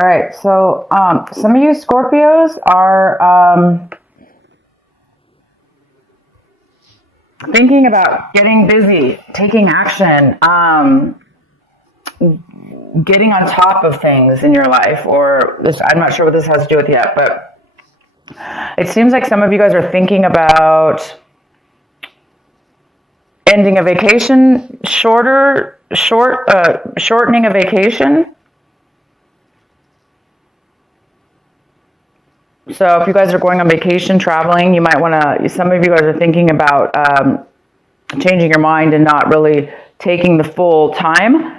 All right, so some of you Scorpios are thinking about getting busy, taking action, getting on top of things in your life, or this, I'm not sure what this has to do with yet, but it seems like some of you guys are thinking about ending a vacation, shortening a vacation. So if you guys are going on vacation, traveling, you might want to, some of you guys are thinking about changing your mind and not really taking the full time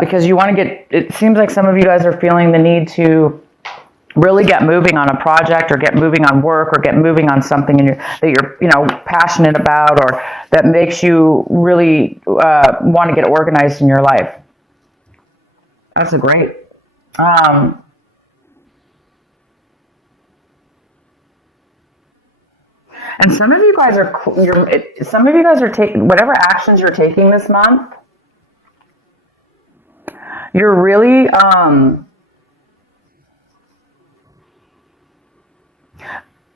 because you want to get, it seems like some of you guys are feeling the need to really get moving on a project or get moving on work or get moving on something that you're passionate about or that makes you really want to get organized in your life. That's a great. And some of you guys are taking whatever actions you're taking this month. You're really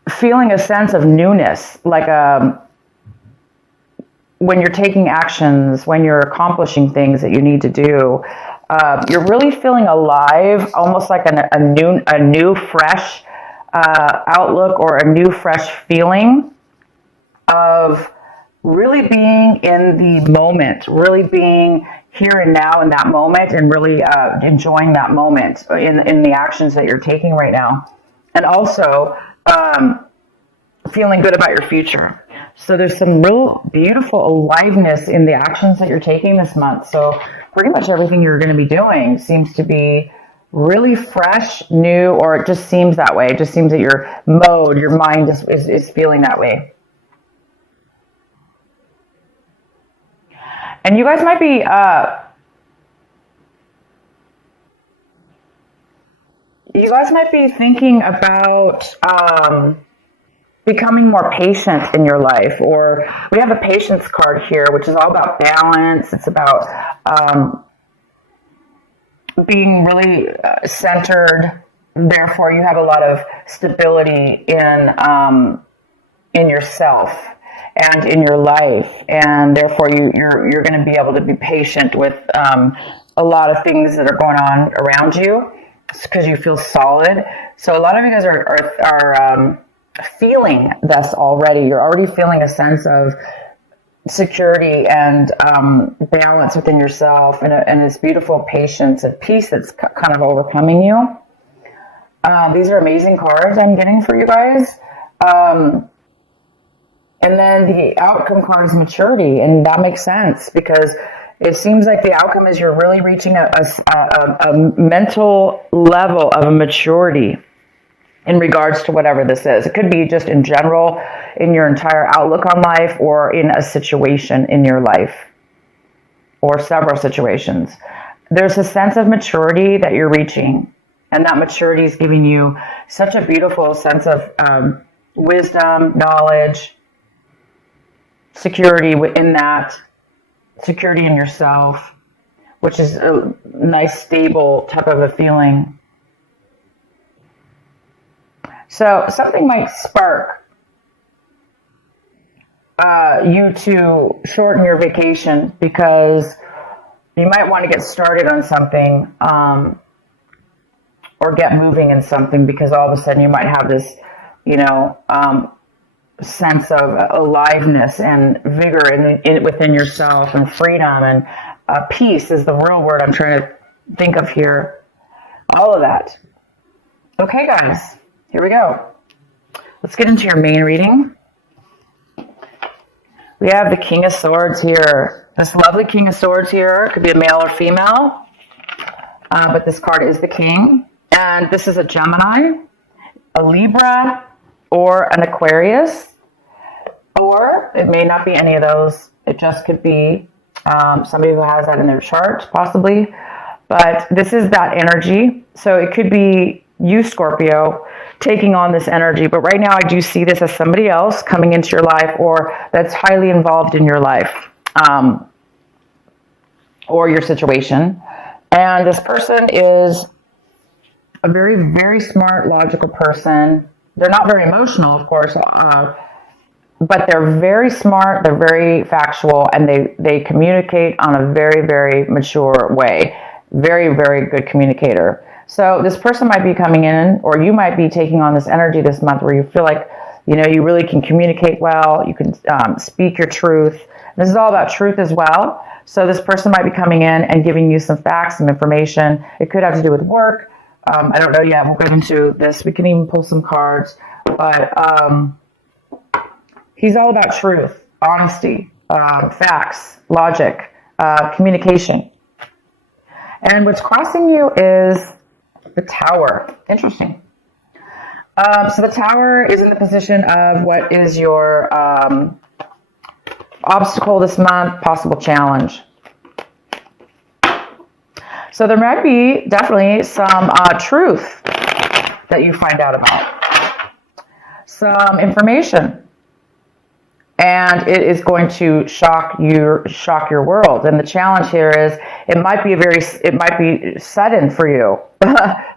feeling a sense of newness, like when you're taking actions, when you're accomplishing things that you need to do. You're really feeling alive, almost like a new fresh outlook or a new fresh feeling of really being in the moment, really being here and now in that moment, and really enjoying that moment in the actions that you're taking right now, and also feeling good about your future. So there's some real beautiful aliveness in the actions that you're taking this month. So pretty much everything you're going to be doing seems to be really fresh, new, or it just seems that way. It just seems that your mind is feeling that way. And you guys might be thinking about becoming more patient in your life. Or we have a patience card here, which is all about balance. It's about being really centered. Therefore, you have a lot of stability in yourself and in your life, and therefore you're going to be able to be patient with a lot of things that are going on around you because you feel solid. So a lot of you guys are feeling this already. You're already feeling a sense of security and balance within yourself, and this beautiful patience and peace that's kind of overcoming you. These are amazing cards I'm getting for you guys. And then the outcome card is maturity, and that makes sense because it seems like the outcome is you're really reaching a mental level of maturity in regards to whatever this is. It could be just in general, in your entire outlook on life, or in a situation in your life, or several situations. There's a sense of maturity that you're reaching, and that maturity is giving you such a beautiful sense of wisdom, knowledge, security within that, security in yourself, which is a nice, stable type of a feeling. So something might spark you to shorten your vacation because you might want to get started on something or get moving in something because all of a sudden you might have this, sense of aliveness and vigor within yourself, and freedom, and peace is the real word I'm trying to think of here. All of that. Okay, guys, here we go. Let's get into your main reading. We have the King of Swords here. This lovely King of Swords here could be a male or female, but this card is the King. And this is a Gemini, a Libra, or an Aquarius, or it may not be any of those. It just could be somebody who has that in their chart, possibly. But this is that energy. So it could be you, Scorpio, taking on this energy. But right now I do see this as somebody else coming into your life, or that's highly involved in your life or your situation. And this person is a very, very smart, logical person. They're not very emotional, of course, but they're very smart, they're very factual, and they communicate on a very, very mature way. Very, very good communicator. So this person might be coming in, or you might be taking on this energy this month where you feel like, you really can communicate well, you can speak your truth. This is all about truth as well. So this person might be coming in and giving you some facts, some information. It could have to do with work. I don't know yet. We'll get into this. We can even pull some cards. But he's all about truth, honesty, facts, logic, communication. And what's crossing you is the Tower. Interesting. So the Tower is in the position of what is your obstacle this month, possible challenge. So there might be definitely some truth that you find out about, some information, and it is going to shock your world. And the challenge here is it might be sudden for you,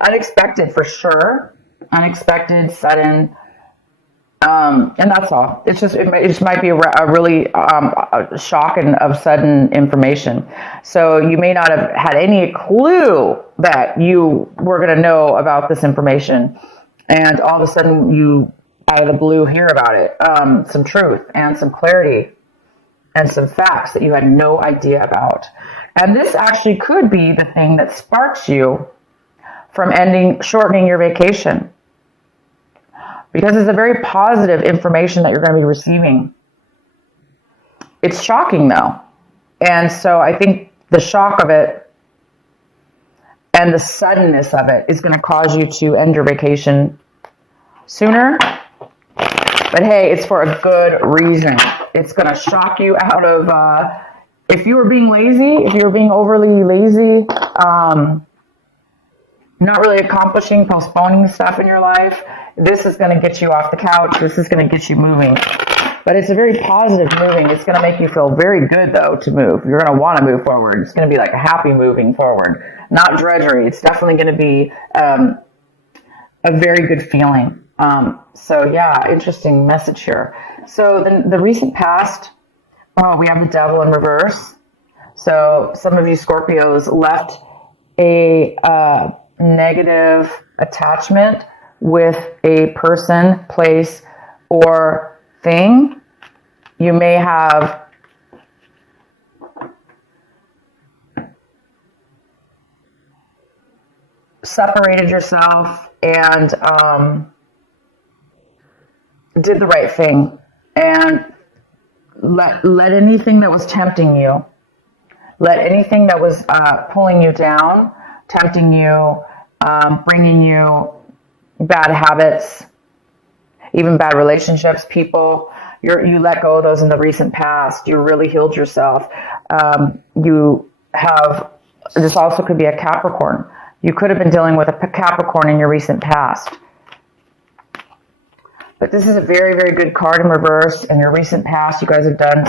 unexpected for sure, unexpected, sudden. And that's all. It just might be a really shock and of sudden information. So you may not have had any clue that you were going to know about this information, and all of a sudden you, out of the blue, hear about it. Some truth and some clarity and some facts that you had no idea about. And this actually could be the thing that sparks you from shortening your vacation. Because it's a very positive information that you're going to be receiving. It's shocking though. And so I think the shock of it and the suddenness of it is going to cause you to end your vacation sooner. But hey, it's for a good reason. It's going to shock you out of, if you were being lazy, if you were being overly lazy, not really accomplishing, postponing stuff in your life, this is going to get you off the couch. This is going to get you moving. But it's a very positive moving. It's going to make you feel very good, though, to move. You're going to want to move forward. It's going to be like a happy moving forward, not drudgery. It's definitely going to be a very good feeling. So, yeah, interesting message here. So the recent past, we have the Devil in reverse. So some of you Scorpios left a negative attachment with a person, place, or thing. You may have separated yourself and did the right thing and let anything that was tempting you, let anything that was pulling you down, tempting you, bringing you bad habits, even bad relationships, people, you let go of those in the recent past. You really healed yourself. You have, this also could be a Capricorn. You could have been dealing with a Capricorn in your recent past. But this is a very, very good card in reverse. In your recent past, you guys have done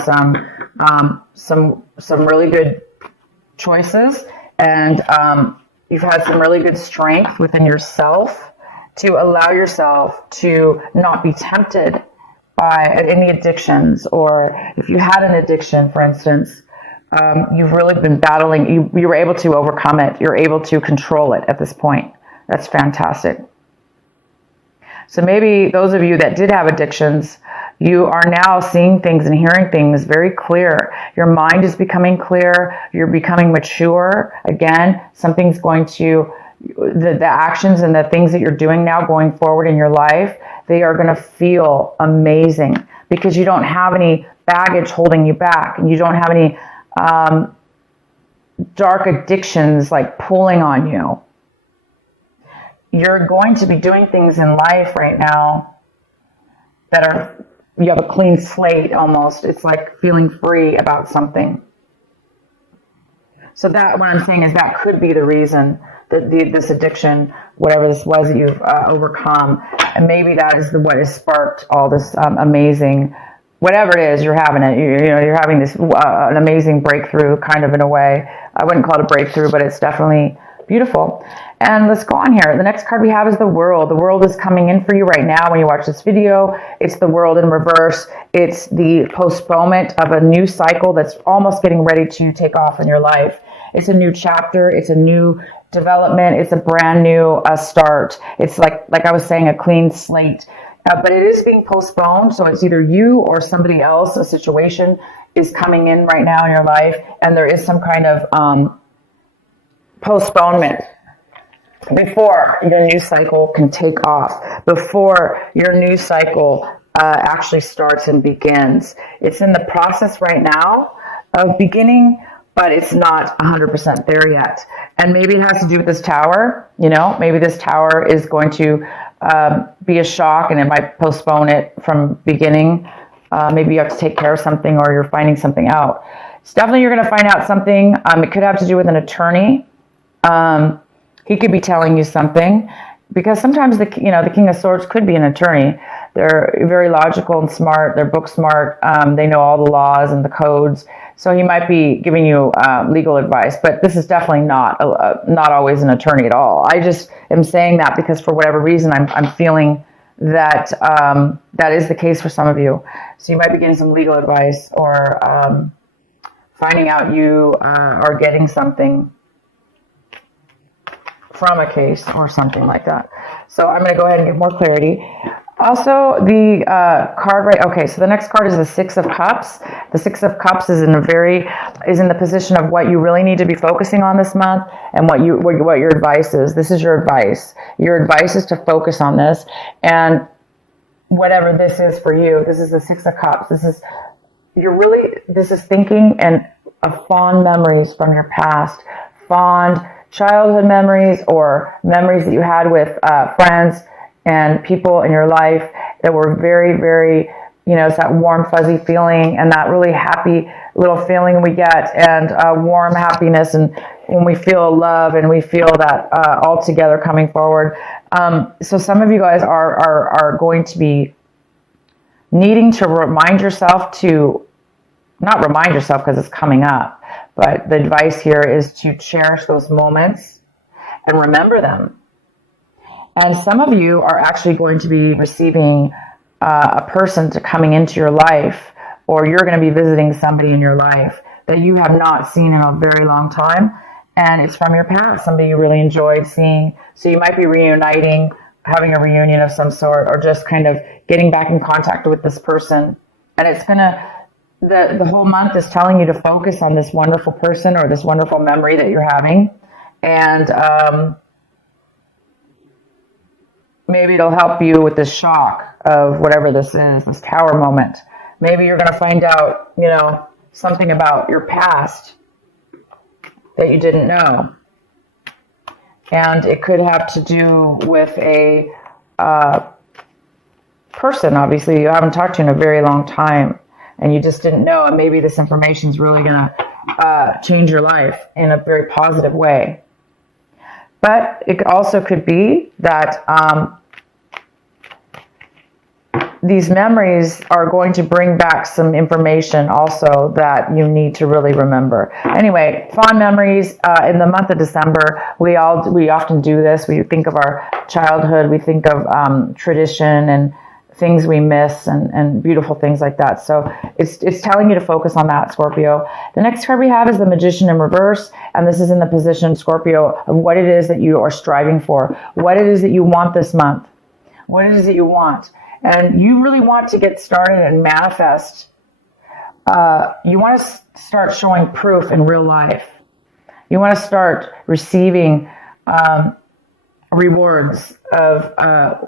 some really good choices, and you've had some really good strength within yourself to allow yourself to not be tempted by any addictions, or if you had an addiction, for instance, you've really been battling, you were able to overcome it. You're able to control it at this point. That's fantastic. So maybe those of you that did have addictions, you are now seeing things and hearing things very clear. Your mind is becoming clear. You're becoming mature. Again, something's going to, the actions and the things that you're doing now going forward in your life, they are going to feel amazing because you don't have any baggage holding you back, and you don't have any dark addictions like pulling on you. You're going to be doing things in life right now that are, you have a clean slate almost. It's like feeling free about something. So that, what I'm saying is that could be the reason that this addiction, whatever this was that you've overcome, and maybe that is what has sparked all this amazing, whatever it is, you're having it. You're having this an amazing breakthrough, kind of, in a way. I wouldn't call it a breakthrough, but it's definitely Beautiful. And let's go on here. The next card we have is the World. The World is coming in for you right now when you watch this video. It's the World in reverse. It's the postponement of a new cycle that's almost getting ready to take off in your life. It's a new chapter. It's a new development. It's a brand new start. It's like I was saying, a clean slate. But it is being postponed. So it's either you or somebody else, a situation is coming in right now in your life. And there is some kind of postponement before your new cycle can take off, before your new cycle actually starts and begins. It's in the process right now of beginning, but it's not 100% there yet. And maybe it has to do with this tower. Maybe this tower is going to be a shock and it might postpone it from beginning. Maybe you have to take care of something or you're finding something out. It's definitely you're going to find out something. It could have to do with an attorney. He could be telling you something, because sometimes the King of Swords could be an attorney. They're very logical and smart. They're book smart. They know all the laws and the codes. So he might be giving you legal advice, but this is definitely not always an attorney at all. I just am saying that because for whatever reason, I'm feeling that that is the case for some of you. So you might be getting some legal advice or finding out you are getting something from a case or something like that. So I'm going to go ahead and give more clarity. Also, the card okay, so the next card is the Six of Cups. The Six of Cups is in the position of what you really need to be focusing on this month and what your advice is. This is your advice. Your advice is to focus on this, and whatever this is for you. This is the Six of Cups. This is thinking and fond memories from your past, fond childhood memories or memories that you had with friends and people in your life that were very, very, it's that warm, fuzzy feeling and that really happy little feeling we get, and warm happiness, and when we feel love and we feel that all together coming forward. So some of you guys are going to be needing to remind yourself to, not remind yourself because it's coming up, but the advice here is to cherish those moments and remember them. And some of you are actually going to be receiving a person coming into your life, or you're going to be visiting somebody in your life that you have not seen in a very long time. And it's from your past, somebody you really enjoyed seeing. So you might be reuniting, having a reunion of some sort, or just kind of getting back in contact with this person. And it's going to, the whole month is telling you to focus on this wonderful person or this wonderful memory that you're having. And maybe it'll help you with this shock of whatever this is, this tower moment. Maybe you're going to find out, something about your past that you didn't know. And it could have to do with a person, obviously, you haven't talked to in a very long time. And you just didn't know, and maybe this information is really going to change your life in a very positive way. But it also could be that these memories are going to bring back some information also that you need to really remember. Anyway, fond memories in the month of December. We often do this. We think of our childhood. We think of tradition and things we miss and beautiful things like that. So it's telling you to focus on that, Scorpio. The next card we have is the Magician in reverse, and this is in the position, Scorpio, of what it is that you are striving for, what it is that you want this month, what it is that you want. And you really want to get started and manifest. You want to start showing proof in real life. You want to start receiving rewards of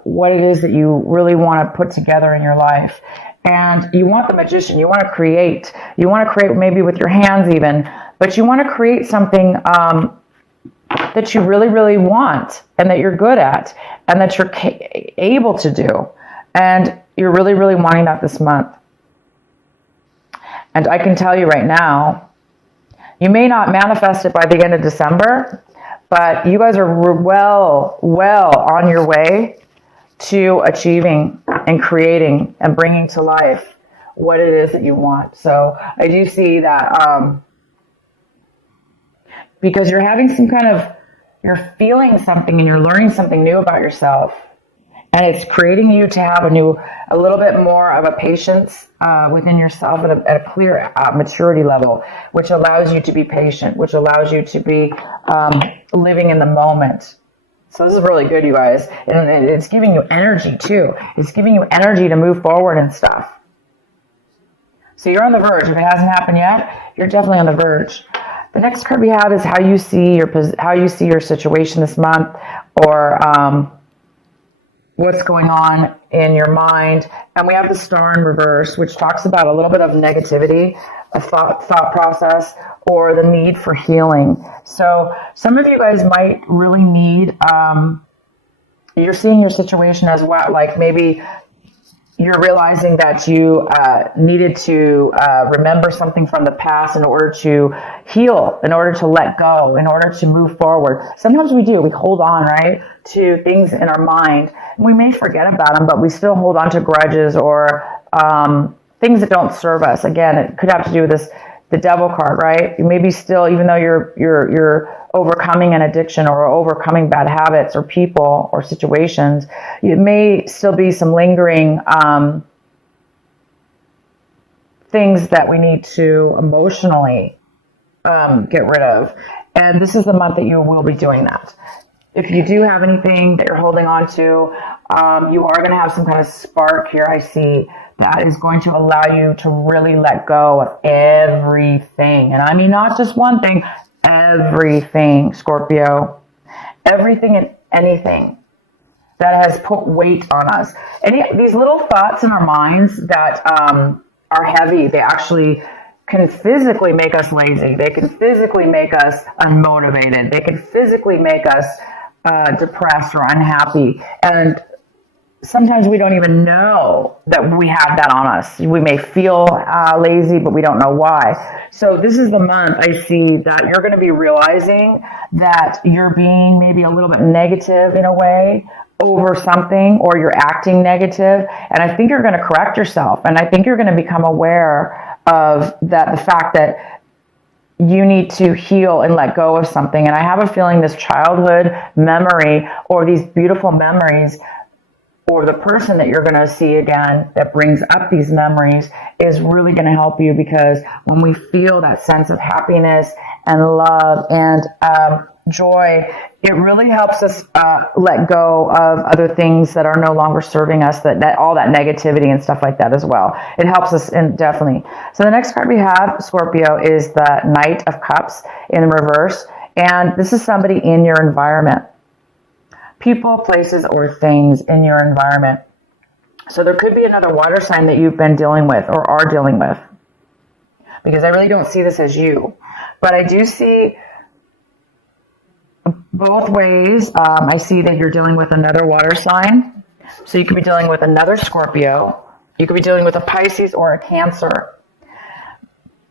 what it is that you really want to put together in your life. And you want the Magician. You want to create. You want to create maybe with your hands even. But you want to create something that you really, really want and that you're good at and that you're able to do. And you're really, really wanting that this month. And I can tell you right now, you may not manifest it by the end of December, but you guys are well on your way to achieving and creating and bringing to life what it is that you want. So I do see that because you're having some kind of you're feeling something and you're learning something new about yourself. And it's creating you to have a little bit more of a patience within yourself at a clear maturity level, which allows you to be patient, which allows you to be living in the moment. So this is really good, you guys. And it's giving you energy, too. It's giving you energy to move forward and stuff. So you're on the verge. If it hasn't happened yet, you're definitely on the verge. The next card we have is how you see your situation this month, or what's going on in your mind. And we have the Star in reverse, which talks about a little bit of negativity, a thought process, or the need for healing. So some of you guys might really need, you're seeing your situation as well, like maybe you're realizing that you needed to remember something from the past in order to heal, in order to let go, in order to move forward. Sometimes we do. We hold on, right, to things in our mind. We may forget about them, but we still hold on to grudges or things that don't serve us. Again, it could have to do with the Devil card, right? You maybe still, even though you're overcoming an addiction or overcoming bad habits or people or situations, it may still be some lingering things that we need to emotionally get rid of. And this is the month that you will be doing that. If you do have anything that you're holding on to, you are going to have some kind of spark here, I see, that is going to allow you to really let go of everything. And I mean, not just one thing, everything, Scorpio. Everything and anything that has put weight on us. These little thoughts in our minds that are heavy, they actually can physically make us lazy. They can physically make us unmotivated. They can physically make us depressed or unhappy. And sometimes we don't even know that we have that on us. We may feel lazy, but we don't know why. So this is the month I see that you're going to be realizing that you're being maybe a little bit negative in a way over something, or you're acting negative. And I think you're going to correct yourself. And I think you're going to become aware of the fact that you need to heal and let go of something. And I have a feeling this childhood memory, or these beautiful memories, or the person that you're going to see again that brings up these memories, is really going to help you, because when we feel that sense of happiness and love and joy, it really helps us let go of other things that are no longer serving us, that all that negativity and stuff like that as well. It helps us, definitely. So the next card we have, Scorpio, is the Knight of Cups in reverse. And this is somebody in your environment. People, places, or things in your environment. So there could be another water sign that you've been dealing with or are dealing with, because I really don't see this as you. But I do see both ways. I see that you're dealing with another water sign. So you could be dealing with another Scorpio. You could be dealing with a Pisces or a Cancer.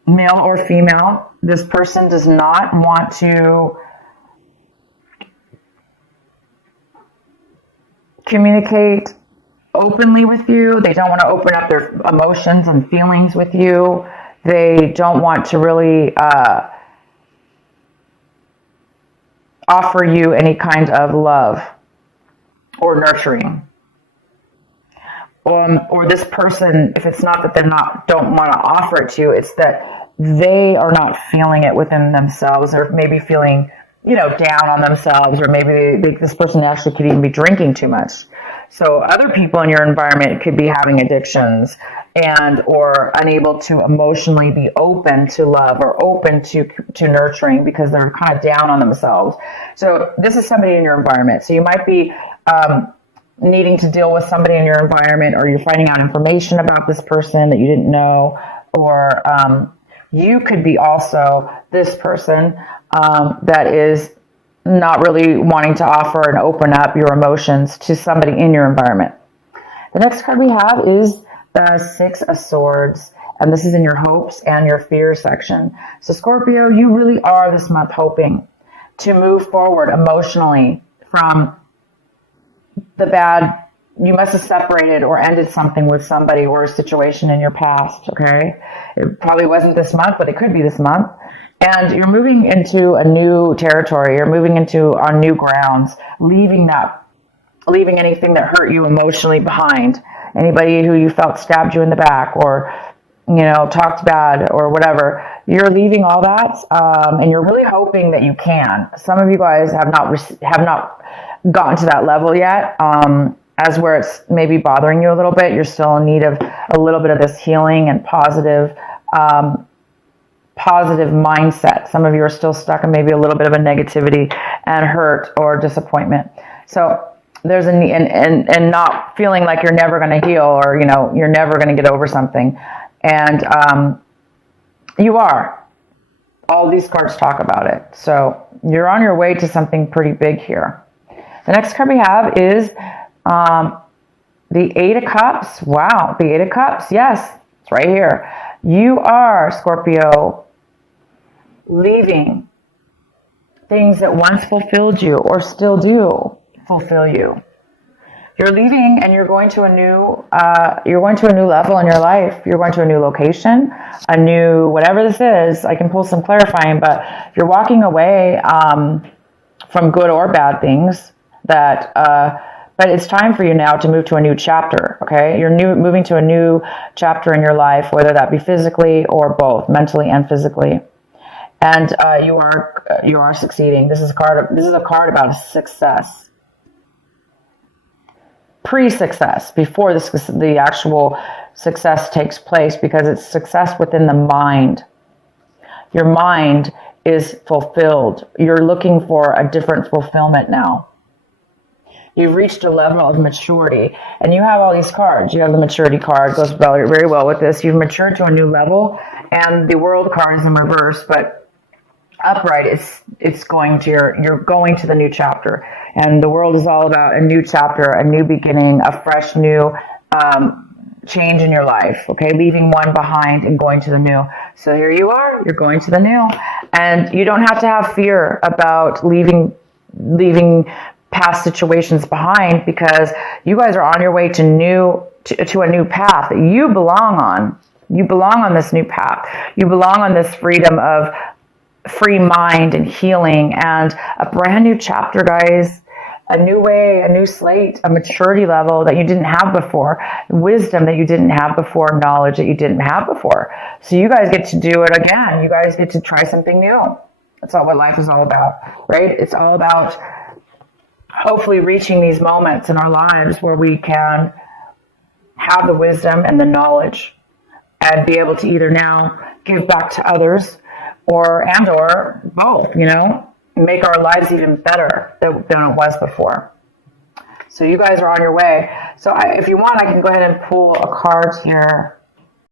Male or female. This person does not want to communicate openly with you. They don't want to open up their emotions and feelings with you. They don't want to really offer you any kind of love or nurturing. Or this person, if it's not that they don't want to offer it to you, it's that they are not feeling it within themselves, or maybe feeling down on themselves, or maybe this person actually could even be drinking too much. So other people in your environment could be having addictions or unable to emotionally be open to love or open to nurturing, because they're kind of down on themselves. So this is somebody in your environment. So you might be needing to deal with somebody in your environment, or you're finding out information about this person that you didn't know, or you could be also this person that is not really wanting to offer and open up your emotions to somebody in your environment. The next card we have is the Six of Swords, and this is in your hopes and your fears section. So Scorpio, you really are this month hoping to move forward emotionally from the bad. You must have separated or ended something with somebody or a situation in your past, okay? It probably wasn't this month, but it could be this month. And you're moving into a new territory. You're moving into on new grounds, leaving anything that hurt you emotionally behind. Anybody who you felt stabbed you in the back or, talked bad or whatever. You're leaving all that, and you're really hoping that you can. Some of you guys have not gotten to that level yet, as where it's maybe bothering you a little bit. You're still in need of a little bit of this healing and positive mindset. Some of you are still stuck in maybe a little bit of a negativity and hurt or disappointment. So there's and not feeling like you're never going to heal, or you're never going to get over something, and you are. All these cards talk about it. So you're on your way to something pretty big here. The next card we have is the Eight of Cups. Wow, the Eight of Cups. Yes, it's right here. You are, Scorpio, leaving things that once fulfilled you or still do fulfill you. You're leaving and you're going to a new level in your life. You're going to a new location, a new, whatever this is. I can pull some clarifying, but you're walking away from good or bad things but it's time for you now to move to a new chapter, okay? You're moving to a new chapter in your life, whether that be physically or both, mentally and physically. And you are succeeding. This is a card about success. Pre-success, before the actual success takes place, because it's success within the mind. Your mind is fulfilled. You're looking for a different fulfillment now. You've reached a level of maturity, and you have all these cards. You have the maturity card, goes very, very well with this. You've matured to a new level, and the world card is in reverse, but upright, it's going to you're going to the new chapter, and the world is all about a new chapter, a new beginning, a fresh new change in your life. Okay, leaving one behind and going to the new. So here you are. You're going to the new, and you don't have to have fear about leaving past situations behind, because you guys are on your way to a new path that you belong on. You belong on this new path. You belong on this freedom of free mind and healing and a brand new chapter, guys. A new way, a new slate, a maturity level that you didn't have before, wisdom that you didn't have before, knowledge that you didn't have before. So you guys get to do it again. You guys get to try something new. That's all what life is all about, right? It's all about hopefully reaching these moments in our lives where we can have the wisdom and the knowledge and be able to either now give back to others or both, make our lives even better than it was before. So you guys are on your way. So if you want, I can go ahead and pull a card here